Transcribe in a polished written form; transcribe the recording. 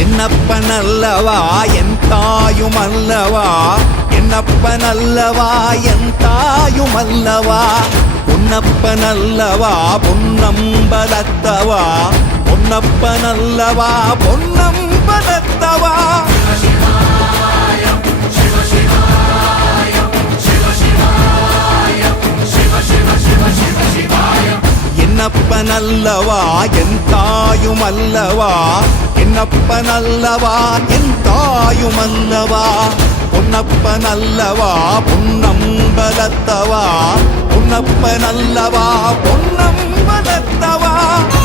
என்னப்பனல்லவா என் தாயுமல்லவா, என்னப்பனல்லவா என் தாயுமல்லவா, பொன்னப்பனல்லவா பொன்னம்பலத்தவா, பொன்னப்பனல்லவா பொன்னம்பலத்தவா. என்னப்பனல்லவா என் தாயுமல்லவா, என்னப்பனல்லவா என் தாயுமல்லவா, பொன்னப்பனல்லவா பொன்னம்பலத்தவா, பொன்னப்பனல்லவா பொன்னம்பலத்தவா.